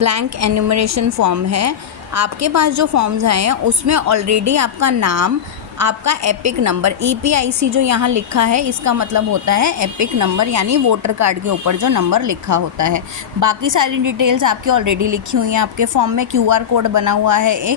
Blank enumeration form है। आपके पास जो फॉर्म्स आए हैं उसमें ऑलरेडी आपका नाम, आपका एपिक नंबर, EPIC जो यहाँ लिखा है इसका मतलब होता है एपिक नंबर, यानी वोटर कार्ड के ऊपर जो नंबर लिखा होता है। बाकी सारी डिटेल्स आपकी ऑलरेडी लिखी हुई हैं। आपके फॉर्म में QR कोड बना हुआ है,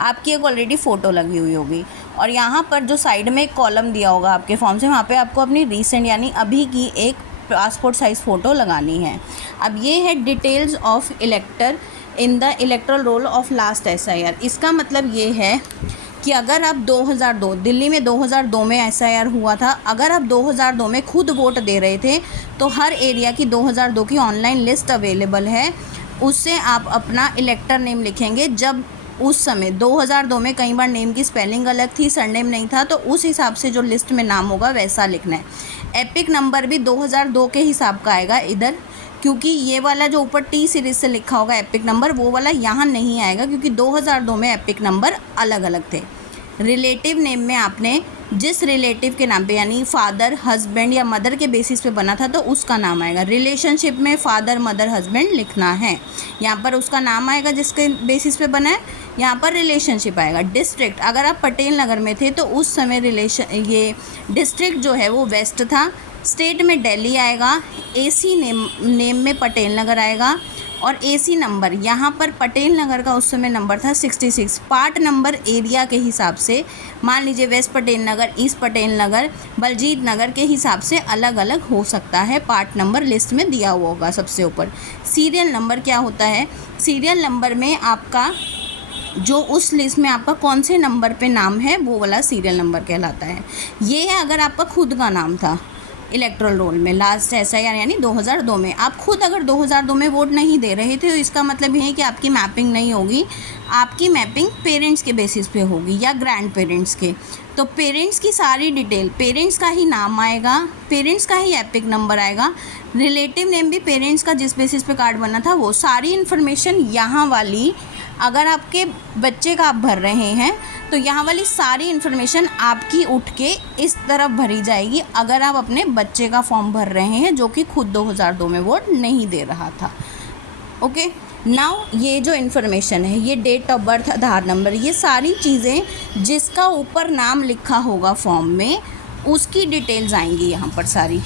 आपकी एक ऑलरेडी फ़ोटो लगी हुई होगी, और यहाँ पर जो साइड में एक कॉलम दिया होगा आपके फॉर्म से, वहाँ पर आपको अपनी रीसेंट यानी अभी की एक पासपोर्ट साइज़ फ़ोटो लगानी है। अब ये है details of इलेक्टर in the electoral roll of last SIR। इसका मतलब ये है कि अगर आप 2002 दिल्ली में 2002 में SIR हुआ था, अगर आप 2002 में खुद वोट दे रहे थे तो हर एरिया की 2002 की ऑनलाइन लिस्ट अवेलेबल है, उससे आप अपना इलेक्टर नेम लिखेंगे। जब उस समय 2002 में कई बार नेम की स्पेलिंग अलग थी, सरनेम नहीं था, तो उस हिसाब से जो लिस्ट में नाम होगा वैसा लिखना है। एपिक नंबर भी 2002 के हिसाब का आएगा इधर, क्योंकि ये वाला जो ऊपर T सीरीज़ से लिखा होगा एपिक नंबर, वो वाला यहाँ नहीं आएगा क्योंकि 2002 में एपिक नंबर अलग अलग थे। रिलेटिव नेम में आपने जिस रिलेटिव के नाम पे यानी फादर, हस्बैंड या मदर के बेसिस पे बना था तो उसका नाम आएगा। रिलेशनशिप में फादर, मदर, हस्बैंड लिखना है। यहाँ पर उसका नाम आएगा जिसके बेसिस पे बना है, यहाँ पर रिलेशनशिप आएगा। डिस्ट्रिक्ट, अगर आप पटेल नगर में थे तो उस समय ये डिस्ट्रिक्ट जो है वो वेस्ट था। स्टेट में दिल्ली आएगा। AC नेम में पटेल नगर आएगा, और AC नंबर यहाँ पर पटेल नगर का उस समय नंबर था 66। पार्ट नंबर एरिया के हिसाब से, मान लीजिए वेस्ट पटेल नगर, ईस्ट पटेल नगर, बलजीत नगर के हिसाब से अलग अलग हो सकता है। पार्ट नंबर लिस्ट में दिया हुआ होगा सबसे ऊपर। सीरियल नंबर क्या होता है? सीरियल नंबर में आपका जो उस लिस्ट में आपका कौन से नंबर पे नाम है वो वाला सीरियल नंबर कहलाता है। ये है अगर आपका खुद का नाम था इलेक्टोरल रोल में लास्ट SIR यानी 2002 में। आप खुद अगर 2002 में वोट नहीं दे रहे थे तो इसका मतलब ये है कि आपकी मैपिंग नहीं होगी। आपकी मैपिंग पेरेंट्स के बेसिस पे होगी या ग्रैंड पेरेंट्स के। तो पेरेंट्स की सारी डिटेल, पेरेंट्स का ही नाम आएगा, पेरेंट्स का ही एपिक नंबर आएगा। रिलेटिव नेम भी पेरेंट्स का जिस बेसिस पे कार्ड बना था वो सारी इन्फॉर्मेशन यहाँ वाली, अगर आपके बच्चे का आप भर रहे हैं तो यहाँ वाली सारी इन्फॉर्मेशन आपकी उठ के इस तरफ भरी जाएगी अगर आप अपने बच्चे का फॉर्म भर रहे हैं जो कि खुद 2002 में वोट नहीं दे रहा था। ओके, नाउ ये जो इन्फॉर्मेशन है, ये date of birth, Aadhaar number, ये सारी चीज़ें जिसका ऊपर नाम लिखा होगा फॉर्म में उसकी डिटेल्स आएंगी यहाँ पर सारी।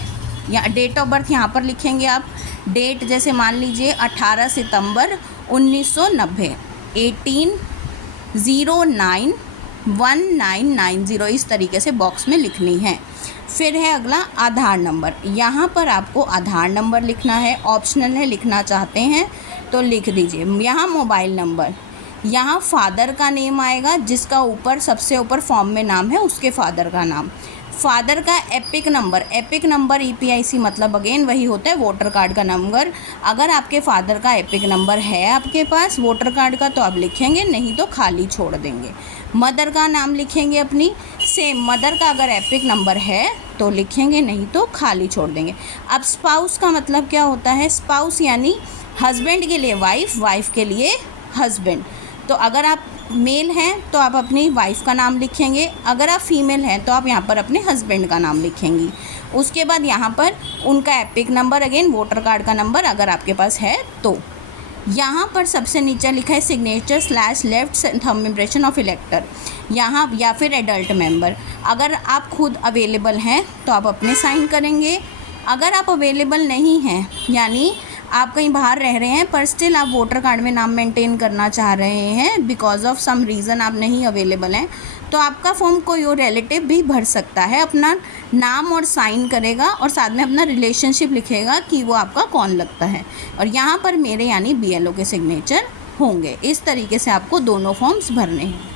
या डेट ऑफ बर्थ यहाँ पर लिखेंगे आप। डेट जैसे मान लीजिए 18 सितंबर 1990, 18091990, इस तरीके से बॉक्स में लिखनी है। फिर है अगला आधार नंबर। यहाँ पर आपको आधार नंबर लिखना है, ऑप्शनल है, लिखना चाहते हैं तो लिख दीजिए। यहाँ मोबाइल नंबर, यहाँ फादर का नेम आएगा जिसका ऊपर सबसे ऊपर फॉर्म में नाम है उसके फादर का नाम। फादर का epic number, epic number EPIC मतलब अगेन वही होता है वोटर कार्ड का नंबर। अगर आपके फादर का एपिक नंबर है आपके पास वोटर कार्ड का तो आप लिखेंगे, नहीं तो खाली छोड़ देंगे। मदर का नाम लिखेंगे अपनी, सेम मदर का अगर एपिक नंबर है तो लिखेंगे, नहीं तो खाली छोड़ देंगे। अब स्पाउस का मतलब क्या होता है? स्पाउस यानी हस्बैंड के लिए वाइफ, वाइफ के लिए हस्बैंड। तो अगर आप मेल हैं तो आप अपनी वाइफ का नाम लिखेंगे, अगर आप फीमेल हैं तो आप यहाँ पर अपने हस्बैंड का नाम लिखेंगी। उसके बाद यहाँ पर उनका epic number, again voter card का नंबर अगर आपके पास है तो। यहाँ पर सबसे नीचे लिखा है signature / left thumb impression of इलेक्टर, यहाँ या फिर एडल्ट मेंबर। अगर आप खुद अवेलेबल हैं तो आप अपने साइन करेंगे। अगर आप अवेलेबल नहीं हैं यानी आप कहीं बाहर रह रहे हैं पर स्टिल आप वोटर कार्ड में नाम मेंटेन करना चाह रहे हैं, बिकॉज ऑफ सम रीज़न आप नहीं अवेलेबल हैं, तो आपका फॉर्म कोई और रिलेटिव भी भर सकता है। अपना नाम और साइन करेगा और साथ में अपना रिलेशनशिप लिखेगा कि वो आपका कौन लगता है, और यहाँ पर मेरे यानी BLO के सिग्नेचर होंगे। इस तरीके से आपको दोनों फॉर्म्स भरने हैं।